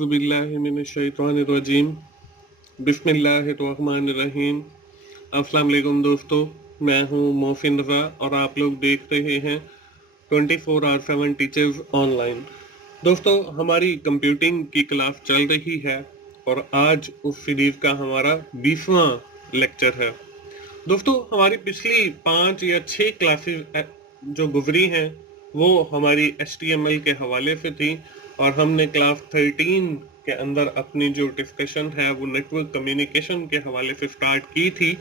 औज़ुबिल्लाहिमिनश्शैतानिर्रजीम बिस्मिल्लाहिर्रहमानिर्रहीम। अस्सलाम वालेकुम दोस्तों, मैं हूं मोहसिन रज़ा और आप लोग देख रहे हैं 24/7 टीचर्स ऑनलाइन। दोस्तों, हमारी कंप्यूटिंग की क्लास चल रही है और आज उस सीरीज का हमारा 20वां लेक्चर है। दोस्तों, हमारी पिछली 5 या 6 क्लासेस जो गुजरी हैं वो हमारी HTML के हवाले से थी और हमने क्लास 13 के अंदर अपनी जो डिस्कशन है वो नेटवर्क कम्युनिकेशन के हवाले से स्टार्ट की थी।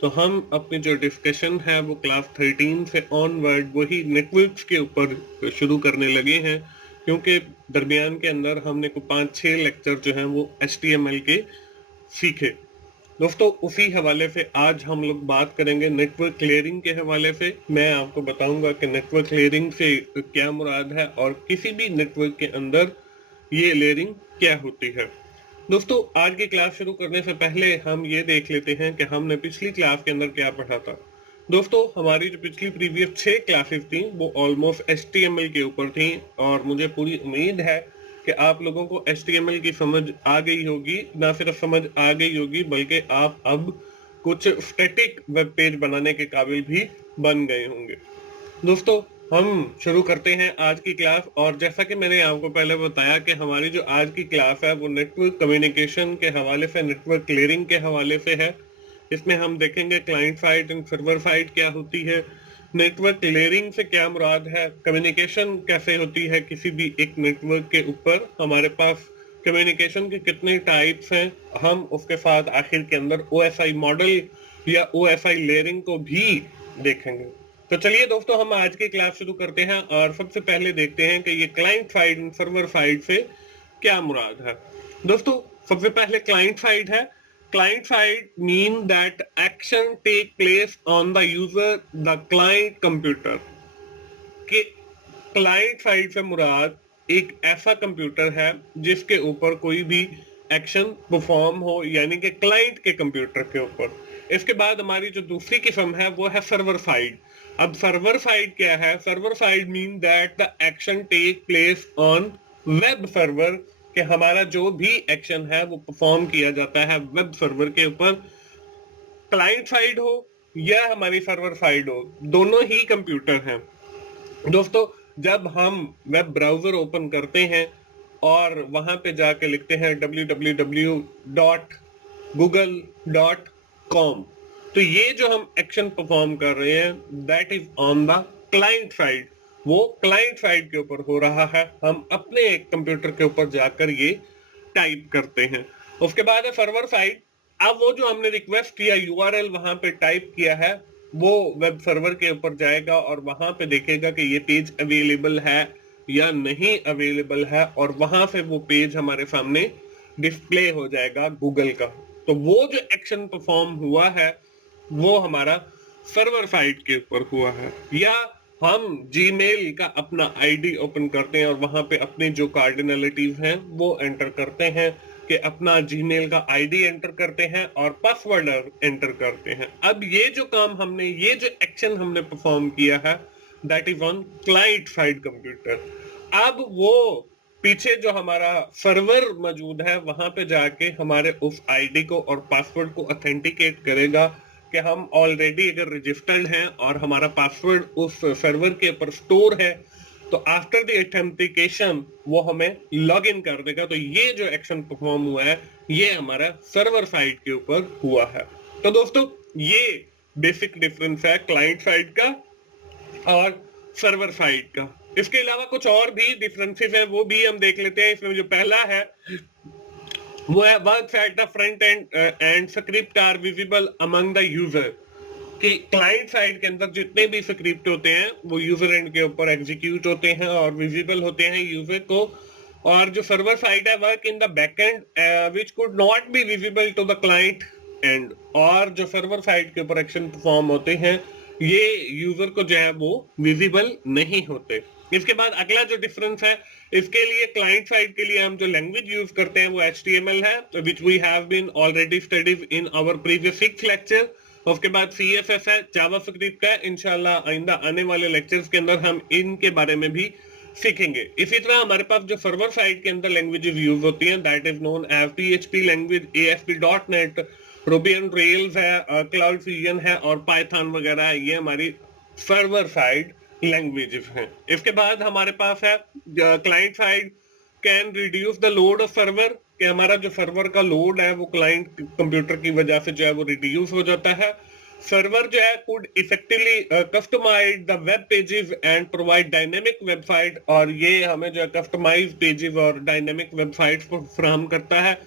तो हम अपनी जो डिस्कशन है वो क्लास 13 से ऑनवर्ड वही नेटवर्क्स के ऊपर शुरू करने लगे हैं, क्योंकि दरमियान के अंदर हमने को 5-6 लेक्चर जो हैं वो HTML के सीखे। दोस्तों, उसी हवाले से आज हम लोग बात करेंगे नेटवर्क क्लियरिंग के हवाले से। मैं आपको बताऊंगा कि नेटवर्क क्लियरिंग से क्या मुराद है और किसी भी नेटवर्क के अंदर ये लेयरिंग क्या होती है। दोस्तों, आज की क्लास शुरू करने से पहले हम ये देख लेते हैं कि हमने पिछली क्लास के अंदर क्या पढ़ा था। दोस्तों, हमारी जो पिछली प्रीवियस 6 क्लासेस थी वो ऑलमोस्ट HTML के ऊपर थी और मुझे पूरी उम्मीद है कि आप लोगों को HTML की समझ आ गई होगी। ना सिर्फ समझ आ गई होगी बल्कि आप अब कुछ स्टैटिक वेब पेज बनाने के काबिल भी बन गए होंगे। दोस्तों, हम शुरू करते हैं आज की क्लास। और जैसा कि मैंने आपको पहले बताया कि हमारी जो आज की क्लास है वो नेटवर्क कम्युनिकेशन के हवाले से, नेटवर्क क्लियरिंग के हवाले से है। इसमें हम देखेंगे client side and server side क्या होती है, नेटवर्क क्लियरिंग से क्या मुराद है, कम्युनिकेशन कैसे होती है किसी भी एक नेटवर्क के ऊपर, हमारे पास कम्युनिकेशन के कितने टाइप्स हैं, हम उसके साथ आखिर के अंदर OSI मॉडल या OSI लेयरिंग को भी देखेंगे। तो चलिए दोस्तों, हम आज की क्लास शुरू करते हैं और सबसे पहले देखते हैं कि ये client side and server side से क्या मुराद है। दोस्तों, सबसे पहले क्लाइंट साइड है। Client side mean that action take place on the user, the client computer। कि क्लाइंट साइड से मुराद एक ऐसा कंप्यूटर है जिसके ऊपर कोई भी एक्शन परफॉर्म हो, यानी कि क्लाइंट के कंप्यूटर के ऊपर। इसके बाद हमारी जो दूसरी किस्म है वो है सर्वर साइड। अब सर्वर साइड क्या है? Server side mean that the action take place on web server, कि हमारा जो भी एक्शन है वो परफॉर्म किया जाता है वेब सर्वर के ऊपर। क्लाइंट साइड हो या हमारी सर्वर साइड हो, दोनों ही कंप्यूटर हैं। दोस्तों, जब हम वेब ब्राउजर ओपन करते हैं और वहां पे जाके लिखते हैं www.google.com, तो ये जो हम एक्शन परफॉर्म कर रहे हैं that is on the client side. वो क्लाइंट साइड के ऊपर हो रहा है, हम अपने एक कंप्यूटर के ऊपर जाकर ये टाइप करते हैं। उसके बाद है सर्वर साइड। अब वो जो हमने रिक्वेस्ट किया, URL वहां पे टाइप किया है, वो वेब सर्वर के ऊपर जाएगा और वहां पे देखेगा कि ये पेज अवेलेबल है या नहीं अवेलेबल है, और वहां से वो पेज हमारे सामने डिस्प्ले हो जाएगा गूगल का। तो वो जो एक्शन परफॉर्म हुआ है वो हमारा सर्वर साइड के ऊपर हुआ है। या हम जीमेल का अपना आईडी ओपन करते हैं और वहां पे अपनी जो कार्डिनलिटीज हैं वो एंटर करते हैं, कि अपना जीमेल का आईडी एंटर करते हैं और पासवर्ड एंटर करते हैं। अब ये जो काम हमने, ये जो एक्शन हमने परफॉर्म किया है that is on client side computer. अब वो पीछे जो हमारा सर्वर मौजूद है वहां पे जाके हमारे उस आईडी को और पासवर्ड को ऑथेंटिकेट करेगा कि हम ऑलरेडी अगर रजिस्टर्ड हैं और हमारा पासवर्ड उस सर्वर के ऊपर स्टोर है, तो आफ्टर द ऑथेंटिकेशन वो हमें लॉग इन कर देगा। तो ये जो एक्शन परफॉर्म हुआ है ये हमारा सर्वर साइड के ऊपर हुआ है। तो दोस्तों, ये बेसिक डिफरेंस है क्लाइंट साइड का और सर्वर साइड का। इसके अलावा कुछ और भी डिफरेंसेस हैं, वो भी हम देख लेते हैं। इसमें जो पहला है वो है work at the front end script are visible among the user. कि क्लाइंट साइड के अंदर जितने भी स्क्रिप्ट होते हैं वो यूजर एंड के ऊपर एग्जीक्यूट होते हैं और विजिबल होते हैं यूजर को। और जो सर्वर साइड है work in the backend which could not be visible to the client end. और जो सर्वर साइड के ऊपर एक्शन परफॉर्म होते हैं ये यूजर को जो है वो विजिबल नहीं होते। इसके बाद अगला जो डिफरेंस है, इसके लिए क्लाइंट साइड के लिए हम जो लैंग्वेज यूज करते हैं वो HTML है, which we have been already studied in our previous 6 lecture. उसके बाद CSS है, जावास्क्रिप्ट है। इंशाल्लाह आइंदा आने वाले लेक्चर्स के अंदर हम इनके बारे में भी सीखेंगे। इसी तरह हमारे पास जो सर्वर साइड के अंदर लैंग्वेजेस यूज होती हैं that is known as PHP language, ASP.NET, Ruby on Rails है, क्लाउड फ्यूजन है और पाइथन वगैरह है, ये हमारी सर्वर साइड लैंग्वेजेस हैं। इसके बाद हमारे पास है client side can reduce the load of server, कि हमारा जो सर्वर का लोड है वो क्लाइंट कंप्यूटर की वजह से जो है वो रिड्यूस हो जाता है। सर्वर जो है could effectively customize the web pages and provide dynamic website, और ये हमें जो है कस्टमाइज पेजेस और डायनेमिक वेबसाइट्स को फ्राहम करता है।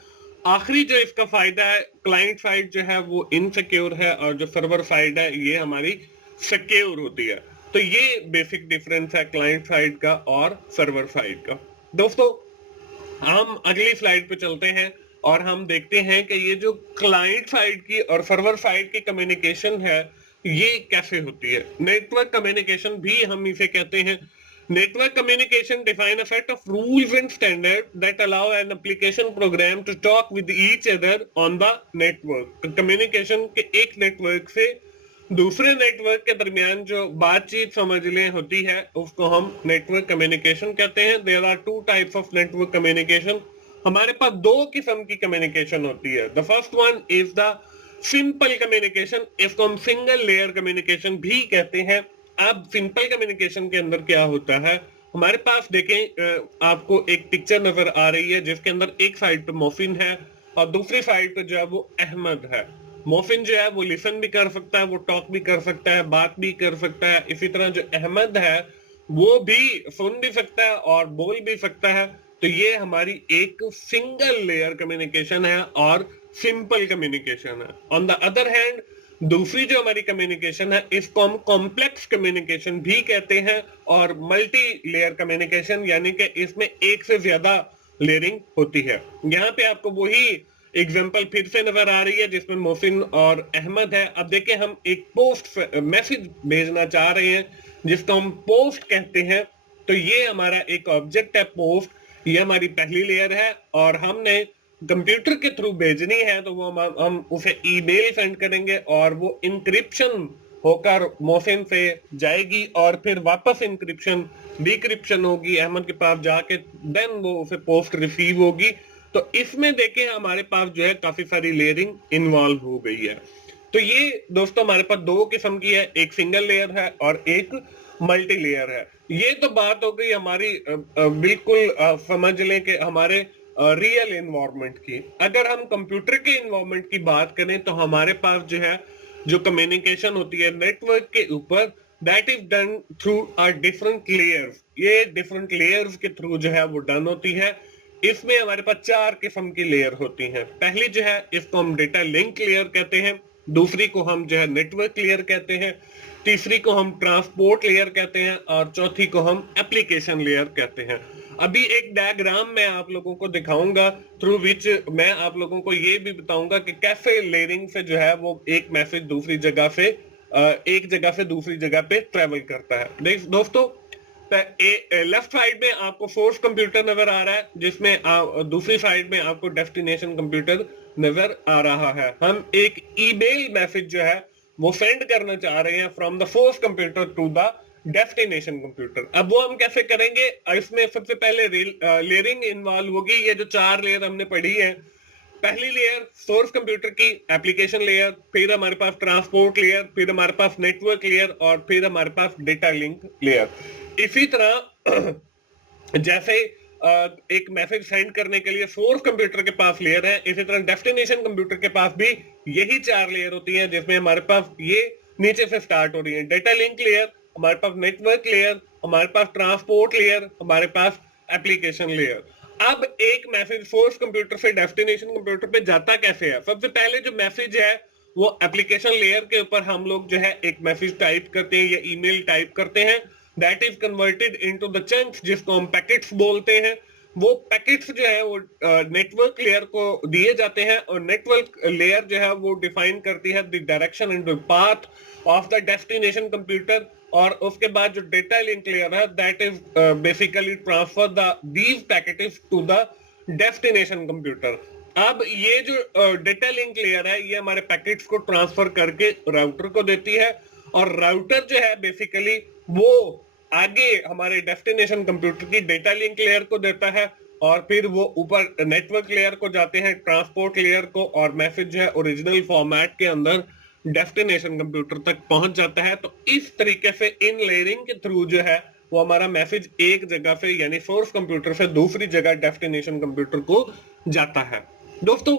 आखिरी जो इसका फायदा है, क्लाइंट साइड जो है वो इनसिक्योर है और जो सर्वर साइड है ये हमारी सिक्योर होती है। तो ये बेसिक डिफरेंस है क्लाइंट साइड का और सर्वर साइड का। दोस्तों हम अगली स्लाइड पे चलते हैं और हम देखते हैं कि ये जो क्लाइंट साइड की और सर्वर साइड की कम्युनिकेशन है ये कैसे होती है। नेटवर्क कम्युनिकेशन भी हम इसे कहते हैं। Network communication define a set of rules and standard that allow an application program to talk with each other on the network. Communication के एक नेटवर्क से दूसरे नेटवर्क के दरमियान जो बातचीत समझ लें होती है उसको हम नेटवर्क कम्युनिकेशन कहते हैं। There are two types of network communication. हमारे पास दो किस्म की कम्युनिकेशन होती है। The first one is the simple communication, इसको हम सिंगल लेयर कम्युनिकेशन भी कहते हैं। अब सिंपल कम्युनिकेशन के अंदर क्या होता है, हमारे पास देखें आपको एक पिक्चर नजर आ रही है जिसके अंदर एक साइड पे मोहसिन है और दूसरी साइड पे जो है वो अहमद है। मोहसिन जो है वो लिसन भी कर सकता है, वो टॉक भी कर सकता है, बात भी कर सकता है। इसी तरह जो अहमद है वो भी सुन भी सकता है और बोल भी सकता है। तो ये हमारी एक सिंगल लेयर कम्युनिकेशन है और सिंपल कम्युनिकेशन है। ऑन द अदर हैंड दूसरी जो हमारी कम्युनिकेशन है इसको हम कॉम्प्लेक्स कम्युनिकेशन भी कहते हैं और मल्टी लेयर कम्युनिकेशन, यानी कि इसमें एक से ज्यादा लेयरिंग होती है। यहाँ पे आपको वही एग्जाम्पल फिर से नजर आ रही है जिसमें मोहसिन और अहमद है। अब देखिए हम एक पोस्ट मैसेज भेजना चाह रहे हैं जिसको हम पोस्ट कहते हैं। तो ये हमारा एक ऑब्जेक्ट है पोस्ट, ये हमारी पहली लेयर है और हमने कंप्यूटर के थ्रू भेजनी है तो वो हम उसे ईमेल सेंड करेंगे और वो इंक्रिप्शन होकर मोहसिन से जाएगी और फिर वापस इंक्रिप्शन डिक्रिप्शन होगी अहमद के पास जाके, देन वो उसे पोस्ट रिसीव होगी। तो इसमें देखें हमारे पास जो है काफी सारी लेयरिंग इन्वॉल्व हो गई है। तो ये दोस्तों हमारे पास दो किस्म की है, एक सिंगल लेयर है और एक मल्टी लेयर है। ये तो बात हो गई हमारी बिल्कुल समझ लें कि हमारे रियल एनवायरनमेंट की। अगर हम कंप्यूटर के एनवायरनमेंट की बात करें तो हमारे पास जो है जो कम्युनिकेशन होती है नेटवर्क के ऊपर that is done through different layers. ये डिफरेंट लेयर्स के थ्रू जो है वो डन होती है। इसमें हमारे पास चार किस्म की लेयर होती हैं। पहली जो है इसको हम डेटा लिंक लेयर कहते हैं, दूसरी को हम जो है नेटवर्क लेयर कहते हैं, तीसरी को हम ट्रांसपोर्ट लेयर कहते हैं और चौथी को हम एप्लीकेशन लेयर कहते हैं। अभी एक डायग्राम मैं आप लोगों को दिखाऊंगा थ्रू विच मैं आप लोगों को ये भी बताऊंगा कि कैसे लेयरिंग से जो है वो एक मैसेज दूसरी जगह से एक जगह से दूसरी जगह पे ट्रेवल करता है। दोस्तों लेफ्ट साइड में आपको सोर्स कंप्यूटर नजर आ रहा है जिसमें दूसरी साइड में आपको डेस्टिनेशन कंप्यूटर नजर आ रहा है। हम एक ईमेल मैसेज जो है वो सेंड करना चाह रहे हैं from the source computer to the destination computer. अब वो हम कैसे करेंगे, इसमें सबसे पहले लेयरिंग इन्वॉल्व होगी। ये जो चार लेयर हमने पढ़ी है, पहली लेयर सोर्स कंप्यूटर की एप्लीकेशन लेयर, फिर हमारे पास ट्रांसपोर्ट लेयर, फिर हमारे पास नेटवर्क लेयर और फिर हमारे पास डेटा लिंक लेयर। इसी तरह जैसे एक मैसेज सेंड करने के लिए सोर्स कंप्यूटर के पास लेयर है, इसी तरह डेस्टिनेशन कंप्यूटर के पास भी यही चार लेयर होती हैं जिसमें हमारे पास ये नीचे से स्टार्ट हो रही है। डेटा लिंक लेयर, हमारे पास नेटवर्क लेयर, हमारे पास ट्रांसपोर्ट लेयर, हमारे पास एप्लीकेशन लेयर। अब एक मैसेज सोर्स कंप्यूटर से डेस्टिनेशन कंप्यूटर पे जाता कैसे है। सबसे पहले जो मैसेज है वो एप्लीकेशन लेयर के ऊपर हम लोग जो है एक मैसेज टाइप करते हैं या ईमेल टाइप करते हैं, that is converted into the chunks जिसको हम पैकेट्स बोलते हैं। वो पैकेट्स जो है वो नेटवर्क लेयर को दिए जाते हैं और नेटवर्क लेयर जो है वो डिफाइन करती है the direction and the path of the destination computer. और उसके बाद जो डेटा लिंक लेयर है that is basically transfer these packets to the destination computer. अब ये जो डेटा लिंक लेयर है ये हमारे पैकेट्स को ट्रांसफर करके राउटर को देती है और राउटर जो है बेसिकली वो आगे हमारे डेस्टिनेशन कंप्यूटर की डेटा लिंक लेयर को देता है और फिर वो ऊपर नेटवर्क लेयर को जाते हैं, ट्रांसपोर्ट लेयर को, और मैसेज जो है ओरिजिनल फॉर्मेट के अंदर डेस्टिनेशन कंप्यूटर तक पहुंच जाता है। तो इस तरीके से इन लेयरिंग के थ्रू जो है वो हमारा मैसेज एक जगह से यानी सोर्स कंप्यूटर से दूसरी जगह डेस्टिनेशन कंप्यूटर को जाता है। दोस्तों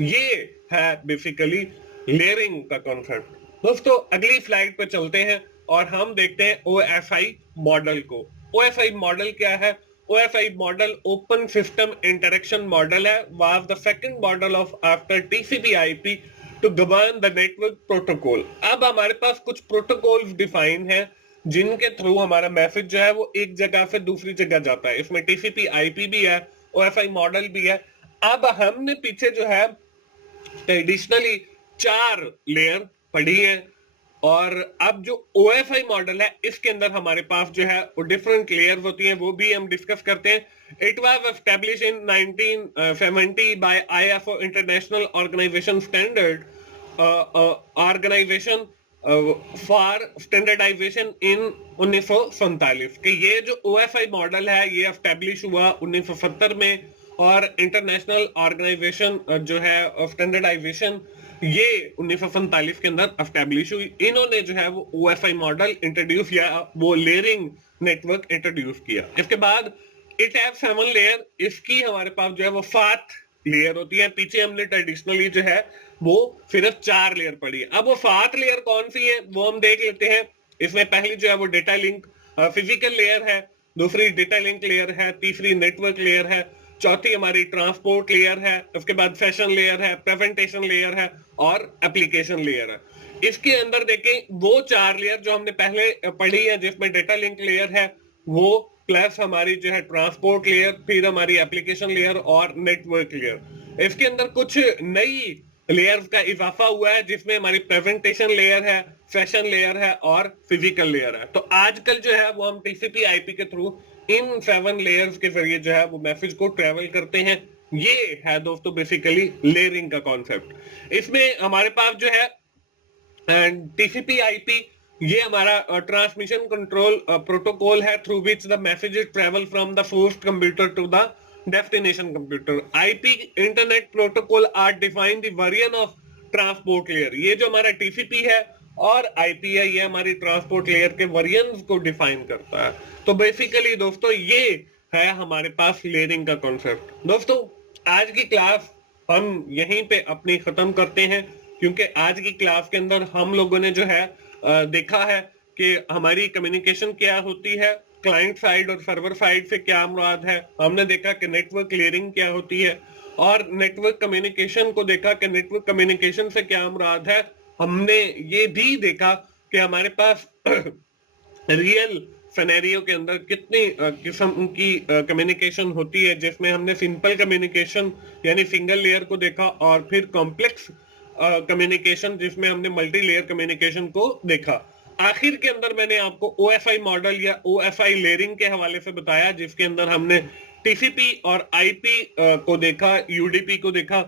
ये है बेसिकली लेयरिंग का कॉन्सेप्ट। दोस्तों अगली स्लाइड पे चलते हैं और हम देखते हैं OSI मॉडल को। OSI मॉडल क्या है? OSI model open system interaction model है, was the second model of after TCP/IP to govern the network protocol. अब हमारे पास कुछ प्रोटोकॉल्स डिफाइन है जिनके थ्रू हमारा मैसेज जो है वो एक जगह से दूसरी जगह जाता है। इसमें TCP/IP भी है, OSI मॉडल भी है। अब हमने पीछे जो है ट्रेडिशनली 4 लेयर पढ़ी है और अब जो OSI मॉडल है इसके अंदर हमारे पास जो है वो डिफरेंट लेयर्स होती हैं, वो भी हम डिस्कस करते हैं। It was established in 1970 by ISO international organization standard organization for standardization in 1947 के ये जो OSI मॉडल है ये एस्टैब्लिश हुआ 1970 में और इंटरनेशनल ऑर्गेनाइजेशन जो है स्टैंडर्डाइजेशन ये 1947 के अंदर एस्टैब्लिश हुई। इन्होंने जो है वो OSI मॉडल इंट्रोड्यूस किया, वो लेयरिंग नेटवर्क इंट्रोड्यूस किया। इसके बाद इट हैव 7 लेयर, इसकी हमारे पास जो है वो 7 लेयर होती है। पीछे हमने ट्रेडिशनली जो है वो सिर्फ 4 लेयर पढ़ी है। अब वो 7 लेयर कौन सी है वो हम देख लेते हैं। इसमें पहली जो है वो डेटा लिंक फिजिकल लेयर है, दूसरी डेटा लिंक लेयर है, तीसरी नेटवर्क लेयर है, चौथी हमारी ट्रांसपोर्ट लेयर है, उसके बाद सेशन लेयर है, प्रेजेंटेशन लेयर है और एप्लीकेशन लेयर है। इसके अंदर देखें वो 4 लेयर जो हमने पहले पढ़ी है जिसमें डेटा लिंक लेयर है वो प्लस हमारी जो है ट्रांसपोर्ट लेयर, फिर हमारी एप्लीकेशन लेयर और नेटवर्क लेयर। इसके अंदर कुछ नई लेयर्स का इजाफा हुआ है जिसमें हमारी प्रेजेंटेशन लेयर है, सेशन लेयर है और फिजिकल लेयर है। तो आजकल जो है वो हम TCP/IP के थ्रू इन 7 लेयर्स के जरिए जो है वो मैसेज को ट्रेवल करते हैं। ये है दोस्तों बेसिकली लेयरिंग का कॉन्सेप्ट। इसमें हमारे पास जो है TCP/IP ये हमारा ट्रांसमिशन कंट्रोल प्रोटोकॉल है through which the messages travel from the source computer to the destination computer. IP internet protocol are define the variant of transport layer. ये जो हमारा TCP है और IP है ये हमारी ट्रांसपोर्ट लेयर के वेरिएंट्स को डिफाइन करता है। तो बेसिकली दोस्तों ये है हमारे पास लेयरिंग का कॉन्सेप्ट। दोस्तों आज की क्लास हम यहीं पे अपनी खत्म करते हैं क्योंकि आज की क्लास के अंदर हम लोगों ने जो है देखा है कि हमारी कम्युनिकेशन क्या होती है, क्लाइंट साइड और सर्वर साइड से क्या मुराद है। हमने देखा कि नेटवर्क लेयरिंग क्या होती है और नेटवर्क कम्युनिकेशन को देखा कि नेटवर्क कम्युनिकेशन से क्या मुराद है। हमने ये भी देखा कि हमारे पास रियल सिनेरियो के अंदर कितनी किस्म की कम्युनिकेशन होती है, जिसमें हमने सिंपल कम्युनिकेशन यानी सिंगल लेयर को देखा और फिर कॉम्प्लेक्स कम्युनिकेशन जिसमें हमने मल्टी लेयर कम्युनिकेशन को देखा। आखिर के अंदर मैंने आपको OSI मॉडल या OSI लेयरिंग के हवाले से बताया जिसके अंदर हमने TCP और IP को देखा, UDP को देखा।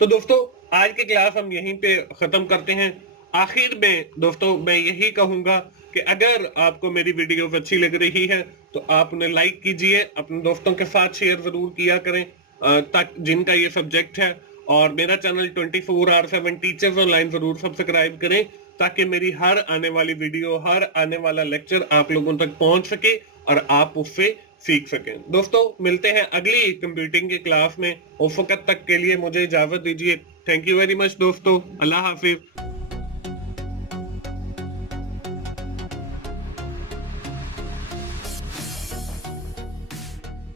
तो दोस्तों आज की क्लास हम यहीं पे खत्म करते हैं। आखिर में दोस्तों मैं यही कहूंगा कि अगर आपको मेरी वीडियो अच्छी लग रही है तो आप उन्हें लाइक कीजिए, अपने दोस्तों के साथ शेयर जरूर किया करें ताकि जिनका ये सब्जेक्ट है, और मेरा चैनल 24/7 टीचर्स ऑनलाइन जरूर सब्सक्राइब करें ताकि मेरी हर आने वाली वीडियो, हर आने वाला लेक्चर आप लोगों तक पहुंच सके और आप उससे सीख सकें। दोस्तों मिलते हैं अगली कंप्यूटिंग की क्लास में। उस वक्त तक के लिए मुझे इजाजत दीजिए। थैंक यू वेरी मच दोस्तों, अल्लाह हाफिज।